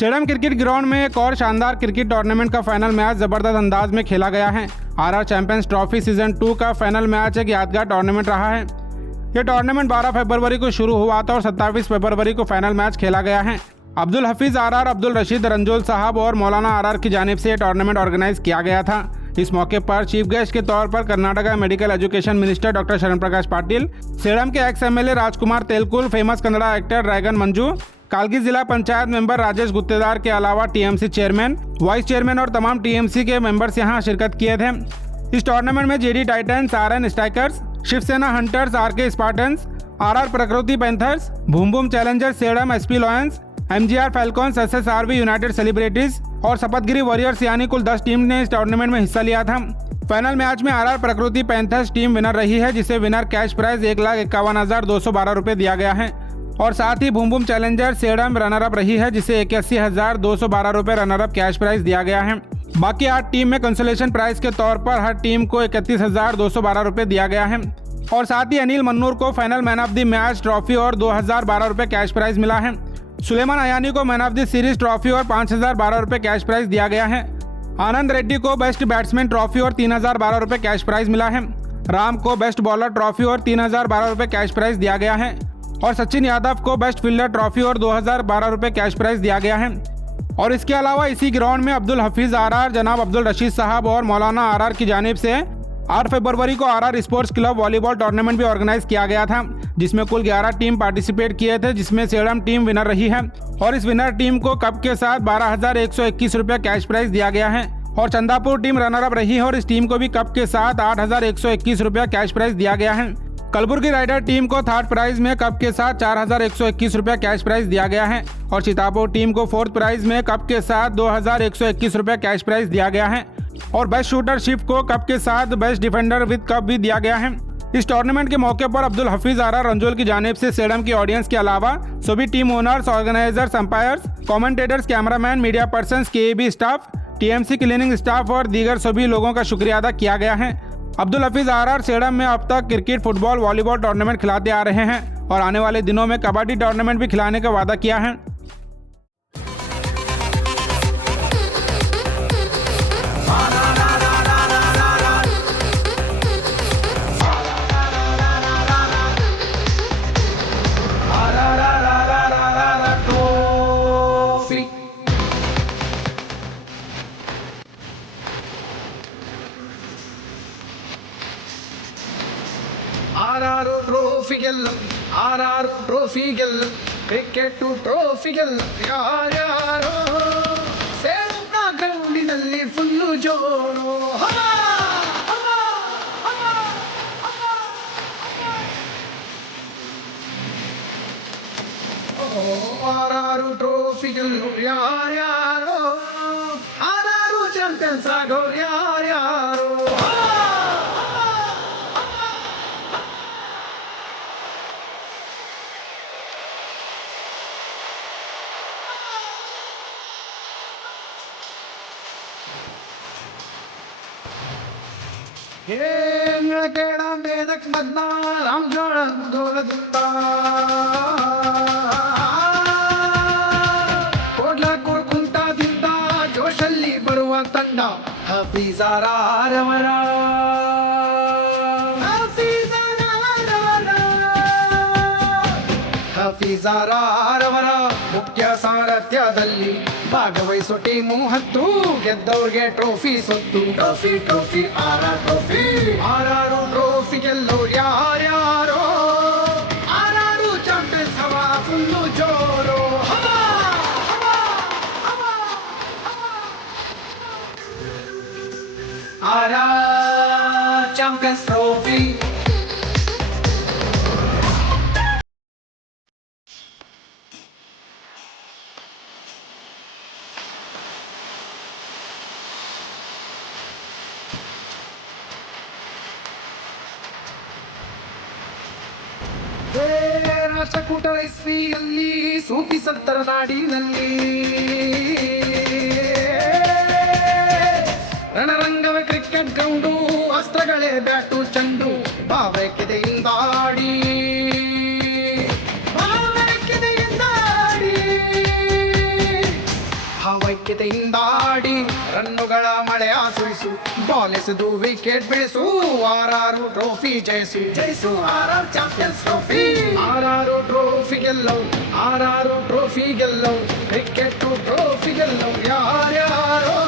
Sedum cricket ground में एक और शानदार क्रिकेट टूर्नामेंट का फाइनल मैच जबरदस्त अंदाज में खेला गया है। आरआर चैंपियंस ट्रॉफी सीजन 2 का फाइनल मैच एक यादगार टूर्नामेंट रहा है। यह टूर्नामेंट 12 फरवरी को शुरू हुआ था और 27 फरवरी को फाइनल मैच खेला गया है। अब्दुल हफीज आरआर, अब्दुल रशीद रंजोल साहब और मौलाना आरआर की जानिब से यह टूर्नामेंट ऑर्गेनाइज किया गया था। इस मौके पर चीफ गेस्ट के तौर पर Karnataka medical education minister doctor Sharan Prakash Patil, Sedam के ex MLA Rajkumar Telkul, famous Kannada actor Dragon Manju, Kalagi जिला पंचायत मेंबर राजेश गुत्तेदार के अलावा टीएमसी चेयरमैन, वाइस चेयरमैन और तमाम टीएमसी के मेंबर्स यहां शिरकत किए थे। इस टूर्नामेंट में JD Titans, RN Strikers, Shivsena Hunters, RK Spartans, RR Prakriti Panthers, Bhoom Bhoom Challengers, Sedam SP Lions, MGR Falcons, SSRV United Celebrities और शपथगिरी वॉरियर्स यानी कुल 10 टीम ने इस टूर्नामेंट में हिस्सा लिया था। फाइनल मैच में RR Prakriti panthers team winner रही है, जिसे विनर कैश प्राइज 1,51,212 रुपये दिया गया है और साथ ही Bhoom Bhoom challenger sedum runner up रही है, जिसे 81,212 रुपये रनर अप कैश प्राइज दिया गया है। बाकी 8 टीम में कंसोलेशन प्राइज के तौर पर हर टीम को 31,212 रुपये दिया गया है और साथ ही अनिल मन्नूर को final man of the match trophy और 2,012 रुपये कैश प्राइज मिला है। सुलेमान अयानी को man of the series trophy और 5,012 रुपये कैश प्राइज दिया गया है। आनंद रेड्डी को बेस्ट बैट्समैन ट्रॉफी और 3,012 रुपये कैश प्राइज मिला है। राम को बेस्ट बॉलर ट्रॉफी और 3,012 रुपये कैश प्राइज दिया गया है और सचिन यादव को बेस्ट फील्डर ट्रॉफी और 2,012 रुपये कैश प्राइज दिया गया है। और इसके अलावा इसी ग्राउंड में अब्दुल हफीज आरआर, जनाब अब्दुल रशीद साहब और मौलाना आरआर की जानिब से 8 फरवरी को RR sports club volleyball tournament भी ऑर्गेनाइज किया गया था, जिसमें कुल 11 टीम पार्टिसिपेट किए थे, जिसमें सेडम टीम विनर रही है और इस विनर टीम को कप के साथ 12,121 रुपये कैश प्राइज दिया गया है और चंदापुर टीम रनर अप रही है और इस टीम को भी कप के साथ 8,121 रुपये कैश प्राइज दिया गया है। कलबुर्गी राइडर टीम को थर्ड प्राइज में कप के साथ 4,121 रुपये कैश प्राइज दिया गया है और चितापुर टीम को फोर्थ प्राइज में कप के साथ 2,121 रुपये कैश प्राइज दिया गया है और बेस्ट शूटर शिफ्ट को कप के साथ बेस्ट डिफेंडर विद कप भी दिया गया है। इस टूर्नामेंट के मौके पर अब्दुल हफीज आरआर रंजोल की जानिब से सेडम की ऑडियंस के अलावा सभी team owners, organisers, umpires, commentators, cameraman, media persons, KAB staff, TMC cleaning staff और दीगर सभी लोगों का शुक्रिया अदा किया गया है। अब्दुल हफीज आरआर सेडम में अब तक क्रिकेट, फुटबॉल, वॉलीबॉल टूर्नामेंट खिलाते आ रहे हैं और आने वाले दिनों में कबड्डी टूर्नामेंट भी खिलाने का वादा किया है। ಆರ್ ಟ್ರೋಫಿ ಗೆಲ್ಲ ಕ್ರಿಕೆಟ್ ಟ್ರೋಫಿ ಗೆಲ್ಲ ಯಾರ್ಯಾರೋ ಸೇಡಂನ ಗ್ರೌಂಡಿನಲ್ಲಿ ಫುಲ್ಲು ಜೋರು ಆರ್ ಟ್ರೋಫಿ ಗೆಲ್ಲ ಯಾರ್ಯಾರೋ ಆರ್ ಚಾಂಪಿಯನ್ಸ್ ಆಗೋರು ಯಾರ್ಯಾರೋ ಕುಂಟದಿಂದ ಜೋಶಲ್ಲಿ ಬರುವ ತಂಡ ಹಫೀಜ್ ಆರಆರ್ ಅವರ ಹಫೀಜ್ ಆರಆರ್ ಅವರ ಮುಖ್ಯ ಸಾರಥ್ಯದಲ್ಲಿ ಭಾಗವಹಿಸೋ ಟೀಮು 10, ಗೆದ್ದವ್ರಿಗೆ ಟ್ರೋಫಿ ಸೊತ್ತು. Trophy trophy RR trophy, RR trophy ಗೆಲ್ಲೋರು ಯಾರ್ಯಾರೋ, ಆರ್ಆರ್ ಚಾಂಪಿಯನ್ಸ್ ಹವಾ ಫುಲ್ಲು ಜೋರು. RR champions trophy. ರಾಷ್ಟ್ರಕೂಟ ಇಸ್ವಿಯಲ್ಲಿ ಸೂಫಿ ಸಂತರ ನಾಡಿನಲ್ಲಿ ರಣರಂಗವೇ ಕ್ರಿಕೆಟ್ ಗ್ರೌಂಡು, ಅಸ್ತ್ರಗಳೇ ಬ್ಯಾಟು ಚೆಂಡು, ಭಾವೈಕ್ಯತೆಯಿಂದಾಡಿ ಭಾವೈಕ್ಯತೆಯಿಂದ ಆಡಿ ರನ್ನುಗಳ ಮಳೆಯ ಸುರಿಸು ಬಾಲ್ ಎಸೆದು ವಿಕೆಟ್ ಬೀಳಿಸು ಆರಾರು ಟ್ರೋಫಿ ಜಯಿಸು ಜಯಿಸು RR champions trophy RR trophy ಗೆಲ್ಲವು ಆರಾರು ಟ್ರೋಫಿ ಗೆಲ್ಲವು ಕ್ರಿಕೆಟ್ ಟ್ರೋಫಿ ಗೆಲ್ಲವು ಯಾರ್ಯಾರೋ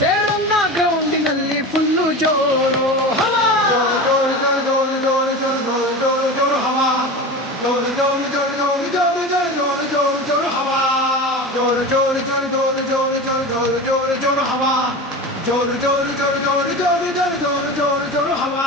ಸೇರನ್ನ ಗ್ರೌಂಡಿನಲ್ಲಿ ಫುಲ್ಲು ಜೋರು ಹವಾ ಜೋರು ಜೋರು ಜೋರು ಜೋರು ಜೋರು ಜೋರು ಹವಾ ಜೋರು ಜೋರು ಜೋರು ಜೋರು ಜೋರು ಜೋರು ಜೋರು ಜೋರು ಹವಾ ಜೋರು ಜೋರು ಜೋರು ಜೋರು ಜೋರು ಜೋರು ಜೋರು ಜೋರು ಜೋರು ಹವಾ ಜೋರು ಜೋರು ಜೋರು ಜೋರು ಜೋರು ಜೋರು ಜೋರು ಜೋರು ಜೋರು ಹವಾ